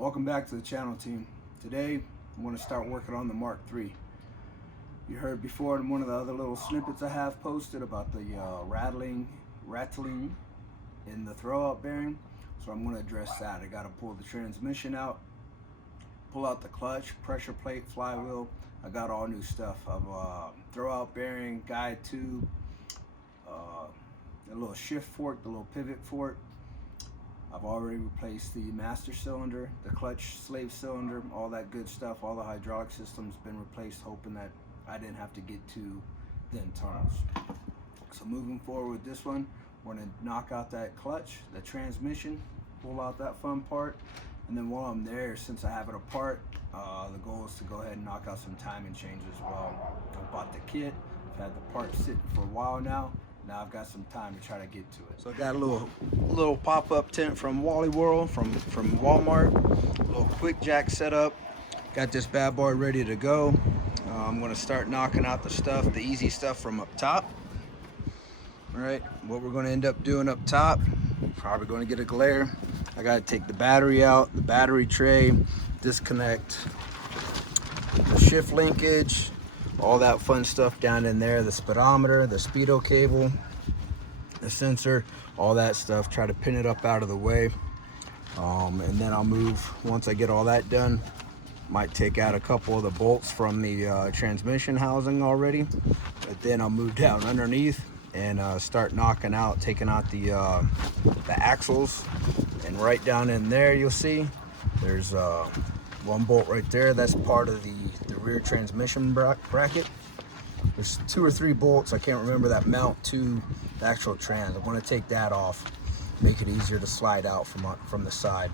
Welcome back to the channel, team. Today I'm going to start working on the Mk3. You heard before in one of the other little snippets I have posted about the rattling in the throwout bearing, so I'm going to address that. I got to pull the transmission out, pull out the clutch, pressure plate, flywheel. I got all new stuff. I've throwout bearing, guide tube, the little shift fork, the little pivot fork. I've already replaced the master cylinder, the clutch slave cylinder, all that good stuff. All the hydraulic system's been replaced, hoping that I didn't have to get to the internals. So moving forward with this one, we're gonna knock out that clutch, the transmission, pull out that fun part, and then while I'm there, since I have it apart, the goal is to go ahead and knock out some timing changes as well. I bought the kit, I've had the part sitting for a while now. Now I've got some time to try to get to it. So I got a little pop-up tent from Wally World, from Walmart. A little quick jack setup. Got this bad boy ready to go. I'm gonna start knocking out the stuff, the easy stuff from up top. All right, what we're gonna end up doing up top, probably gonna get a glare. I gotta take the battery out, the battery tray, disconnect the shift linkage, all that fun stuff down in there, the speedometer, the speedo cable, the sensor, all that stuff. Try to pin it up out of the way, and then I'll move. Once I get all that done, might take out a couple of the bolts from the transmission housing already, but then I'll move down underneath and start knocking out, taking out the axles. And right down in there, you'll see there's one bolt right there. That's part of the rear transmission bracket. There's 2 or 3 bolts, I can't remember, that mount to the actual trans. I want to take that off, make it easier to slide out from the side.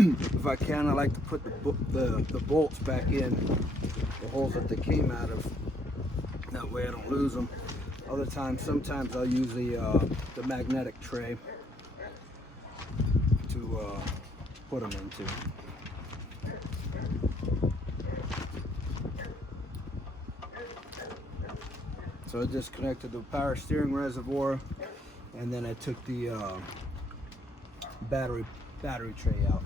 If I can, I like to put the bolts back in the holes that they came out of. That way I don't lose them. Other times, sometimes I'll use the magnetic tray to put them into. So I disconnected the power steering reservoir, and then I took the battery tray out.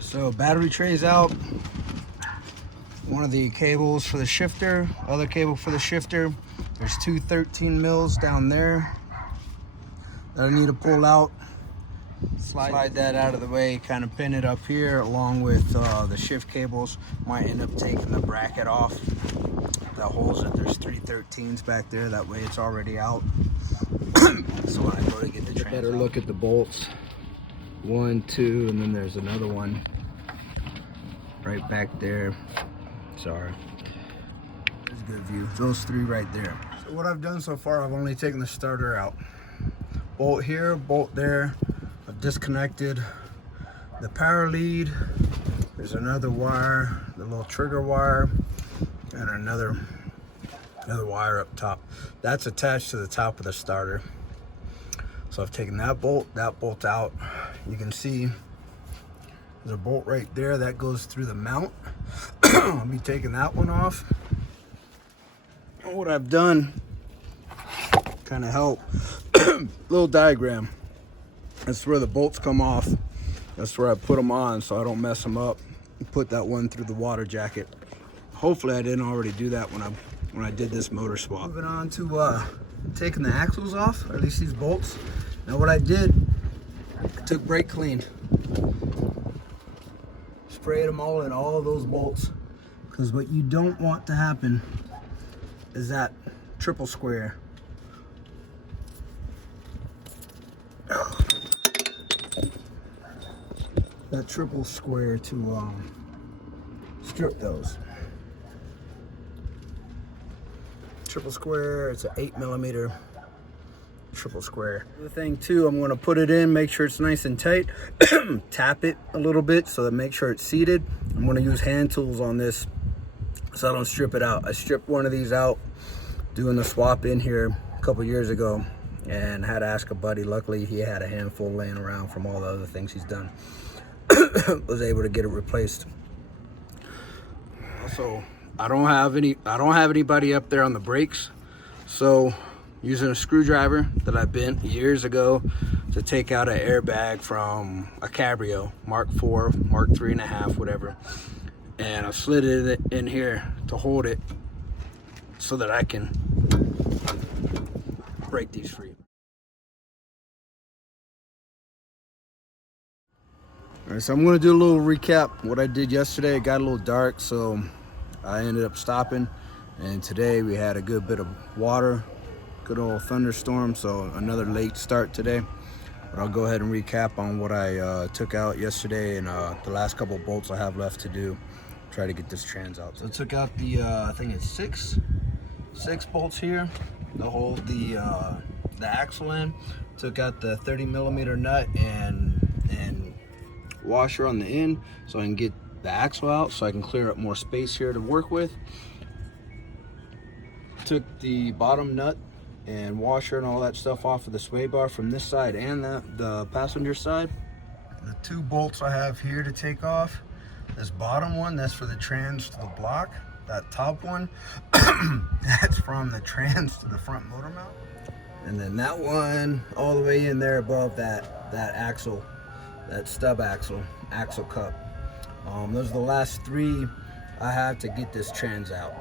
So battery tray's out. One of the cables for the shifter, other cable for the shifter. There's 2 13 mils down there that I need to pull out. Slide that out of the way, kind of pin it up here along with the shift cables. Might end up taking the bracket off that holds it. There's 3 13s back there, that way it's already out. So when I go to get the trans, better look at the bolts. 1, 2, and then there's another one right back there. Sorry, it's a good view. Those 3 right there. So what I've done so far, I've only taken the starter out. Bolt here, bolt there. I've disconnected the power lead. There's another wire, the little trigger wire. And another wire up top. That's attached to the top of the starter. So I've taken that bolt out. You can see there's a bolt right there that goes through the mount. I'll be taking that one off. And what I've done, kind of help, little diagram. That's where the bolts come off. That's where I put them on so I don't mess them up. Put that one through the water jacket. Hopefully I didn't already do that when I did this motor swap. Moving on to taking the axles off, or at least these bolts. Now what I did, I took brake clean, sprayed them all in all those bolts, because what you don't want to happen is that triple square. That triple square to strip those. Triple square, it's an 8mm triple square. The thing too, I'm gonna put it in, make sure it's nice and tight, tap it a little bit so that make sure it's seated. I'm gonna use hand tools on this so I don't strip it out. I stripped one of these out doing the swap in here a couple years ago and had to ask a buddy. Luckily he had a handful laying around from all the other things he's done. Was able to get it replaced. Also, I don't have anybody up there on the brakes, so using a screwdriver that I bent years ago to take out an airbag from a Cabrio, Mark 4, Mark 3.5, whatever, and I slid it in here to hold it so that I can break these free. All right, so I'm gonna do a little recap what I did yesterday. It got a little dark, so I ended up stopping, and today we had a good bit of water, good old thunderstorm, so another late start today. But I'll go ahead and recap on what I took out yesterday and the last couple of bolts I have left to do, try to get this trans out. So I took out the I think it's six bolts here to hold the axle in. Took out the 30mm nut and washer on the end so I can get the axle out, so I can clear up more space here to work with. Took the bottom nut and washer and all that stuff off of the sway bar from this side and the passenger side. The two bolts I have here to take off, this bottom one, that's for the trans to the block. That top one, that's from the trans to the front motor mount. And then that one all the way in there above that axle, that stub axle cup. Those are the last three I have to get this trans out.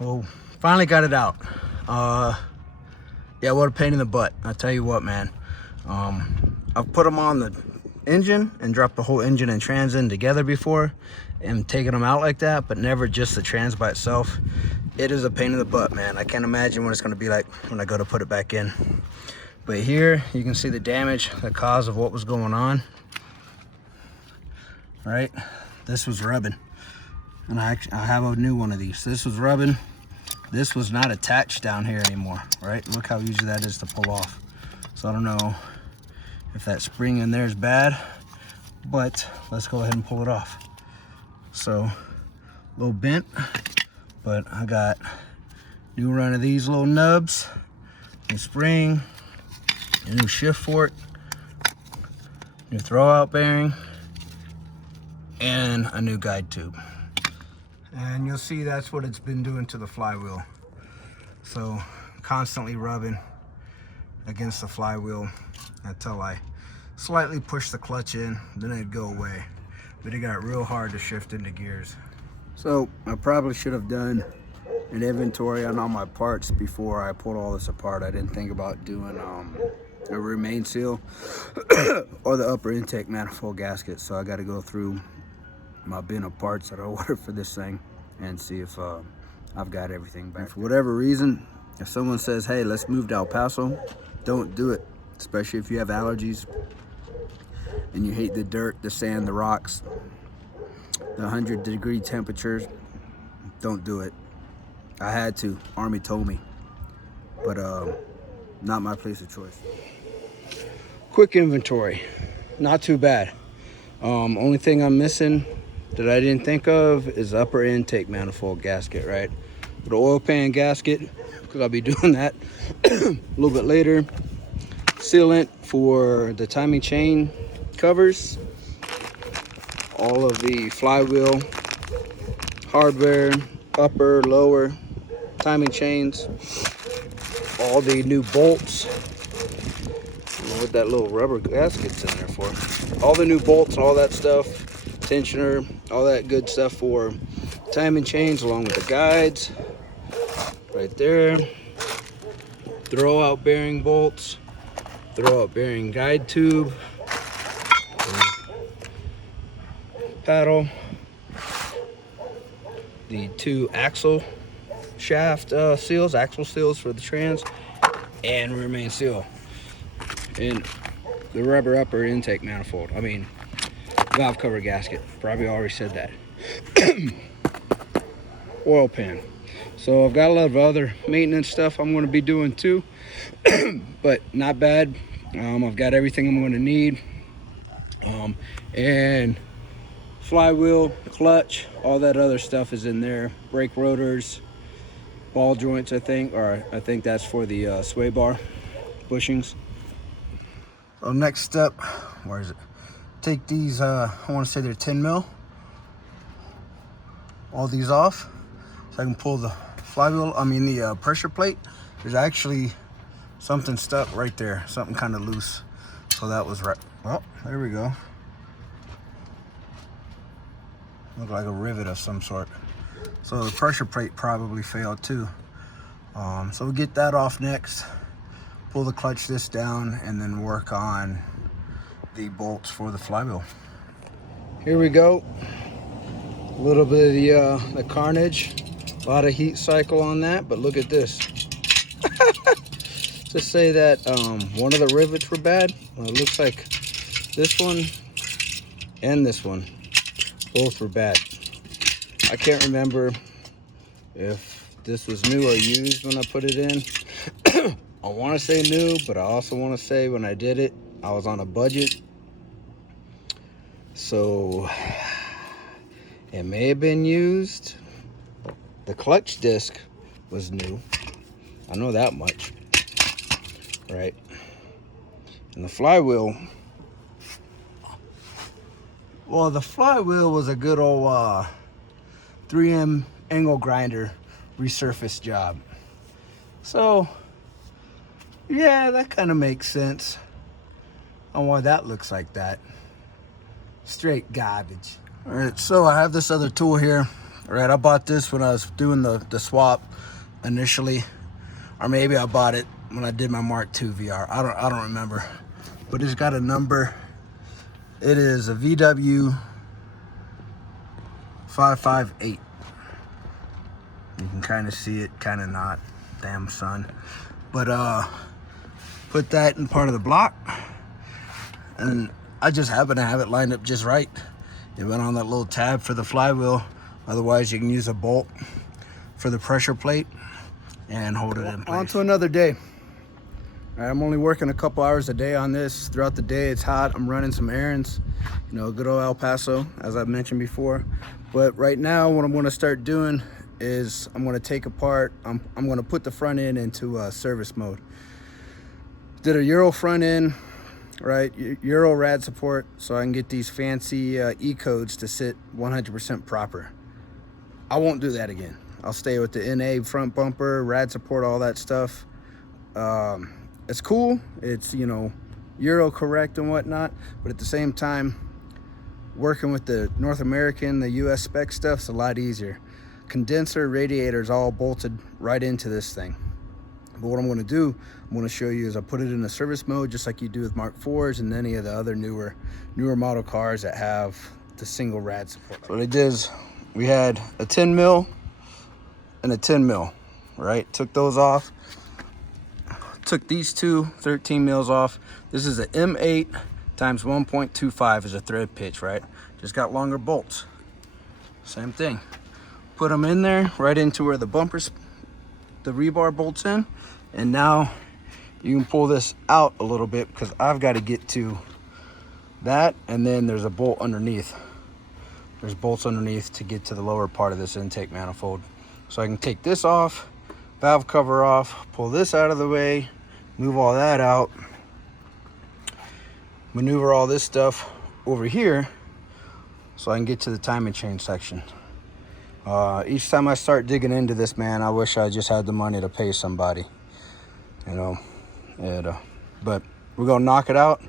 Oh, finally got it out. Yeah, what a pain in the butt. I tell you what, man. I've put them on the engine and dropped the whole engine and trans in together before and taken them out like that, but never just the trans by itself. It is a pain in the butt, man. I can't imagine what it's gonna be like when I go to put it back in. But here you can see the damage, the cause of what was going on. Right? This was rubbing. And I have a new one of these. This was rubbing. This was not attached down here anymore, right? Look how easy that is to pull off. So I don't know if that spring in there is bad, but let's go ahead and pull it off. So, a little bent, but I got new run of these little nubs, new spring, a new shift fork, new throwout bearing, and a new guide tube. And you'll see that's what it's been doing to the flywheel. So constantly rubbing against the flywheel until I slightly push the clutch in, then it'd go away. But it got real hard to shift into gears. So I probably should have done an inventory on all my parts before I pulled all this apart. I didn't think about doing a rear main seal or the upper intake manifold gasket. So I got to go through my bin of parts that I ordered for this thing and see if I've got everything back. For whatever reason, if someone says, hey, let's move to El Paso, don't do it, especially if you have allergies and you hate the dirt, the sand, the rocks, the 100-degree temperatures. Don't do it. I had to. Army told me, but not my place of choice. Quick inventory, not too bad. Only thing I'm missing that I didn't think of is upper intake manifold gasket, right? With the oil pan gasket, because I'll be doing that a little bit later. Sealant for the timing chain covers. All of the flywheel hardware, upper, lower, timing chains. All the new bolts. I don't know what that little rubber gasket's in there for. All the new bolts, all that stuff. Tensioner, all that good stuff for timing chains, along with the guides. Right there. Throw out bearing bolts. Throw out bearing guide tube. Paddle. The 2 axle shaft seals, axle seals for the trans, and rear main seal. And the rubber upper intake manifold. I mean, valve cover gasket. Probably already said that. Oil pan. So I've got a lot of other maintenance stuff I'm going to be doing too, but not bad. I've got everything I'm going to need. And flywheel, clutch, all that other stuff is in there. Brake rotors, ball joints, I think, or I think that's for the sway bar bushings. So next step, where is it? Take these, I want to say they're 10 mil. All these off, so I can pull the flywheel, the pressure plate. There's actually something stuck right there, something kind of loose. So that was right, well, there we go. Look like a rivet of some sort. So the pressure plate probably failed too. So we'll get that off next. Pull the clutch disc down and then work on the bolts for the flywheel. Here we go. A little bit of the carnage. A lot of heat cycle on that, but look at this. Just say that one of the rivets were bad. Well, it looks like this one and this one both were bad. I can't remember if this was new or used when I put it in. I want to say new, but I also want to say when I did it, I was on a budget. So it may have been used. The clutch disc was new. I know that much, right? And the flywheel, well, the flywheel was a good old 3M angle grinder resurface job. So yeah, that kind of makes sense on why that looks like that. Straight garbage. All right, so I have this other tool here. All right, I bought this when I was doing the swap initially, or maybe I bought it when I did my Mark II VR. I don't remember, but it's got a number. It is a VW 558. You can kind of see it, kind of not. Damn son. But put that in part of the block, and I just happen to have it lined up just right. It went on that little tab for the flywheel. Otherwise, you can use a bolt for the pressure plate and hold it in place. On to another day. All right, I'm only working a couple hours a day on this. Throughout the day, it's hot. I'm running some errands. You know, good old El Paso, as I've mentioned before. But right now, what I'm going to start doing is I'm going to take apart. I'm going to put the front end into service mode. Did a Euro front end. Right, Euro rad support, so I can get these fancy E-codes to sit 100% proper. I won't do that again. I'll stay with the NA front bumper, rad support, all that stuff. It's cool. It's, you know, Euro correct and whatnot, but at the same time, working with the North American, the US spec stuff's a lot easier. Condenser, radiators all bolted right into this thing. But what I'm going to do, I'm going to show you is I put it in a service mode just like you do with Mark IVs and any of the other newer model cars that have the single rad support. So what it is, we had a 10 mil and a 10 mil, right? Took those off. Took these two 13 mils off. This is a M8 times 1.25 is a thread pitch, right? Just got longer bolts. Same thing. Put them in there, right into where the bumpers, the rebar bolts in, and now you can pull this out a little bit because I've got to get to That, and then there's a bolt underneath. There's bolts underneath to get to the lower part of this intake manifold. So I can take this off, valve cover off, pull this out of the way, move all that out, maneuver all this stuff over here so I can get to the timing chain section. Each time I start digging into this, man, I wish I just had the money to pay somebody, you know. But we're gonna knock it out,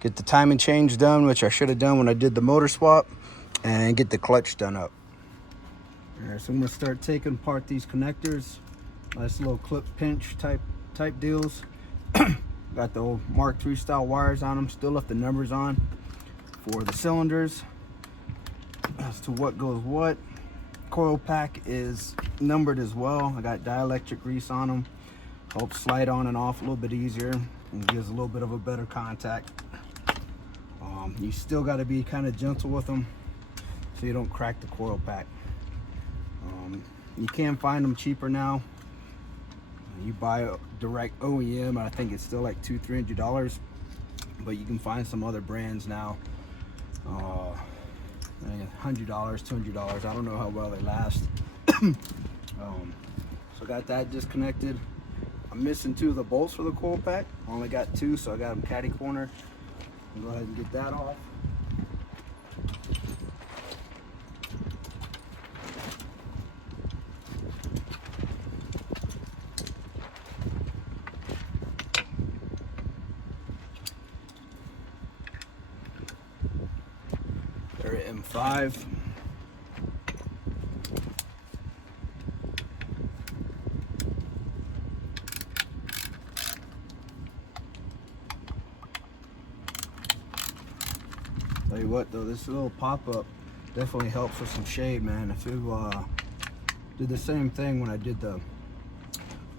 get the timing change done, which I should have done when I did the motor swap, and get the clutch done up. All right, so I'm gonna start taking apart these connectors. Nice little clip pinch type deals. Got the old Mk3 style wires on them. Still left the numbers on for the cylinders as to what goes what. Coil pack is numbered as well. I got dielectric grease on them. Helps slide on and off a little bit easier and gives a little bit of a better contact. You still got to be kind of gentle with them so you don't crack the coil pack. You can find them cheaper now. You buy a direct OEM, and I think it's still like $200-300, but you can find some other brands now, $100, $200. I don't know how well they last. So I got that disconnected. I'm missing 2 of the bolts for the coil pack. I only got 2, so I got them catty corner. Go ahead and get that off. They're at M5. Tell you what though, this little pop-up definitely helps with some shade, man. If you did the same thing when I did the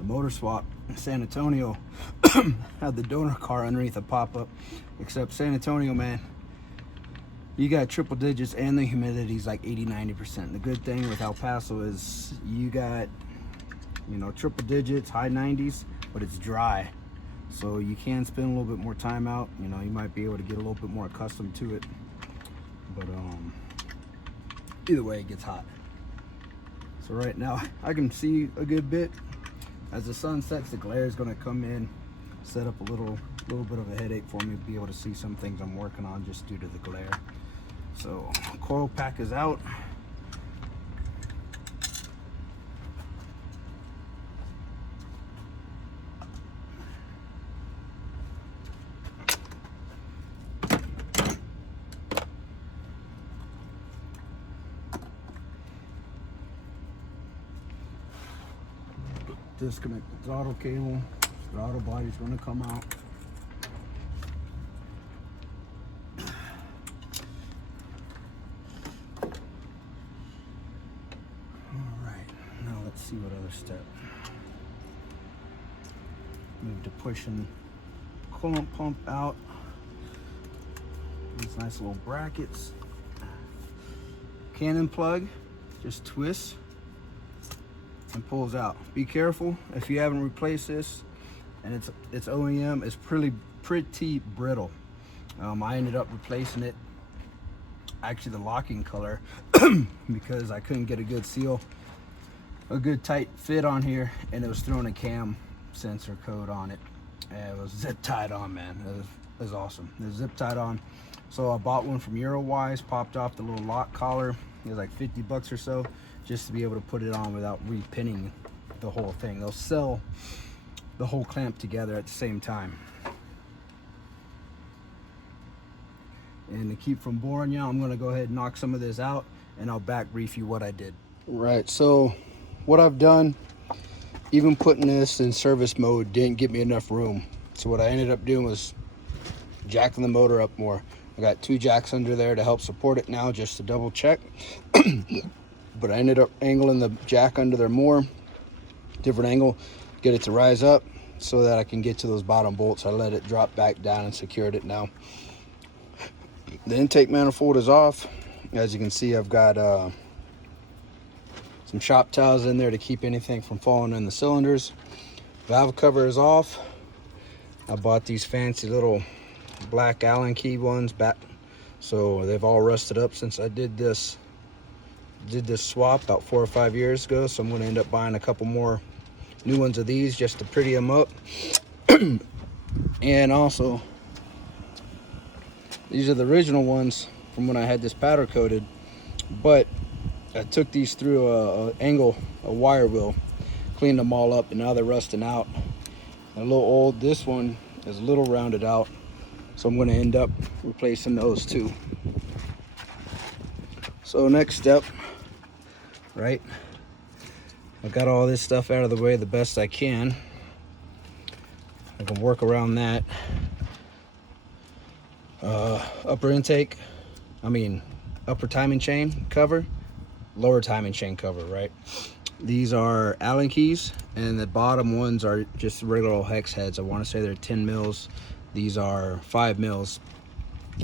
motor swap in San Antonio, had the donor car underneath a pop-up, except San Antonio, man, you got triple digits and the humidity's like 80-90%. The good thing with El Paso is you got, you know, triple digits, high 90s, but it's dry. So you can spend a little bit more time out. You know, you might be able to get a little bit more accustomed to it. But either way, it gets hot. So right now, I can see a good bit. As the sun sets, the glare is gonna come in, set up a little bit of a headache for me to be able to see some things I'm working on just due to the glare. So coil pack is out. Disconnect the throttle cable. Throttle body's going to come out. All right, now let's see what other step. Move to pushing coolant pump out. These nice little brackets. Cannon plug, just twists and pulls out. Be careful if you haven't replaced this, and it's OEM. It's pretty brittle. I ended up replacing it, actually the locking color, because I couldn't get a good seal, a good tight fit on here, and it was throwing a cam sensor code on it, and it was zip tied on, man. It was awesome. It was zip tied on. So I bought one from Eurowise, popped off the little lock collar. It was like $50 or so, just to be able to put it on without repinning the whole thing. They'll sell the whole clamp together at the same time. And to keep from boring you, I'm gonna go ahead and knock some of this out, and I'll back brief you what I did. Right, so what I've done, even putting this in service mode didn't give me enough room. So what I ended up doing was jacking the motor up more. I got 2 jacks under there to help support it now, just to double check. But I ended up angling the jack under there more, different angle, get it to rise up so that I can get to those bottom bolts. I let it drop back down and secured it now. The intake manifold is off. As you can see, I've got some shop towels in there to keep anything from falling in the cylinders. Valve cover is off. I bought these fancy little black Allen key ones, So they've all rusted up since I did this swap about 4 or 5 years ago. So I'm going to end up buying a couple more new ones of these just to pretty them up. And also, these are the original ones from when I had this powder coated, but I took these through a wire wheel, cleaned them all up, and now they're rusting out. A little old. This one is a little rounded out, so I'm going to end up replacing those too. So next step, right, I got all this stuff out of the way the best I can. I can work around that. Upper timing chain cover, lower timing chain cover, right? These are Allen keys, and the bottom ones are just regular old hex heads. I want to say they're 10 mils. These are 5 mils.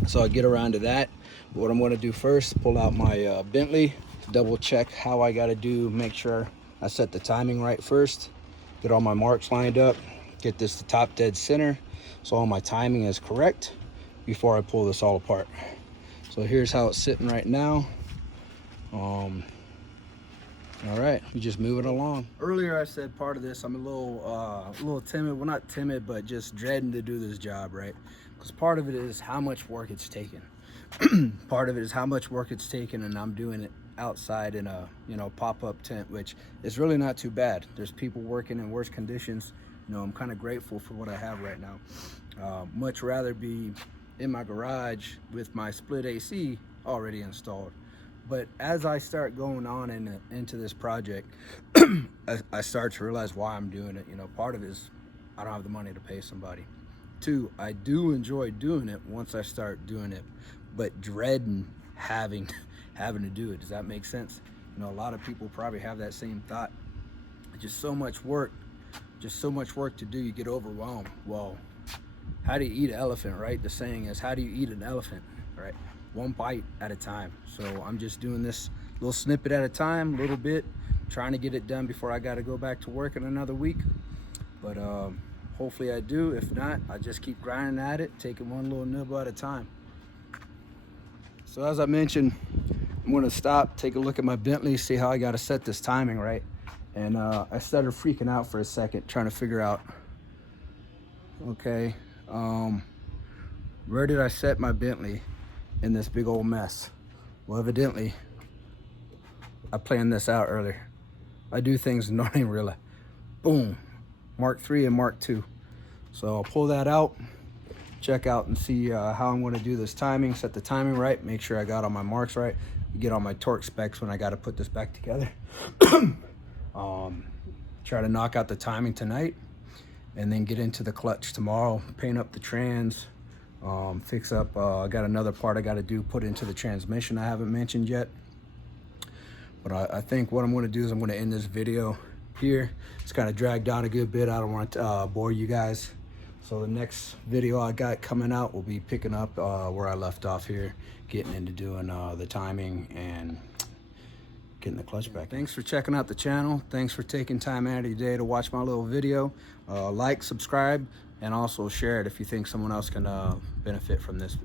So I get around to that. What I'm going to do first, pull out my Bentley, double check how I got to do, make sure I set the timing right first, get all my marks lined up, get this to top dead center so all my timing is correct before I pull this all apart. So here's how it's sitting right now. All right, we just move it along. Earlier I said part of this I'm a little timid. Well, not timid, but just dreading to do this job, right? Because part of it is how much work it's taken. Part of it is how much work it's taken, and I'm doing it outside in a pop-up tent, which is really not too bad. There's people working in worse conditions. I'm kind of grateful for what I have right now. Much rather be in my garage with my split AC already installed. But as I start going on into this project, I start to realize why I'm doing it. Part of it is I don't have the money to pay somebody. 2, I do enjoy doing it once I start doing it, but dreading having to do it. Does that make sense? A lot of people probably have that same thought. Just so much work to do, you get overwhelmed. Well, how do you eat an elephant, right? The saying is, how do you eat an elephant, right? One bite at a time. So I'm just doing this little snippet at a time, little bit, trying to get it done before I got to go back to work in another week. But hopefully I do. If not, I just keep grinding at it, taking one little nibble at a time. So as I mentioned, I'm going to stop, take a look at my Bentley, see how I got to set this timing right. And I started freaking out for a second, trying to figure out, okay, where did I set my Bentley in this big old mess? Well, evidently, I planned this out earlier. I do things and don't even realize. Boom, Mk3 and Mk2. So I'll pull that out, check out and see how I'm going to do this timing, set the timing right, make sure I got all my marks right, get all my torque specs when I got to put this back together. Try to knock out the timing tonight, and then get into the clutch tomorrow, paint up the trans, fix up, I got another part I got to do, put into the transmission I haven't mentioned yet. But I think what I'm going to do is I'm going to end this video here. It's kind of dragged out a good bit. I don't want to bore you guys. So the next video I got coming out will be picking up where I left off here, getting into doing the timing and getting the clutch back. Thanks for checking out the channel. Thanks for taking time out of your day to watch my little video. Like, subscribe, and also share it if you think someone else can benefit from this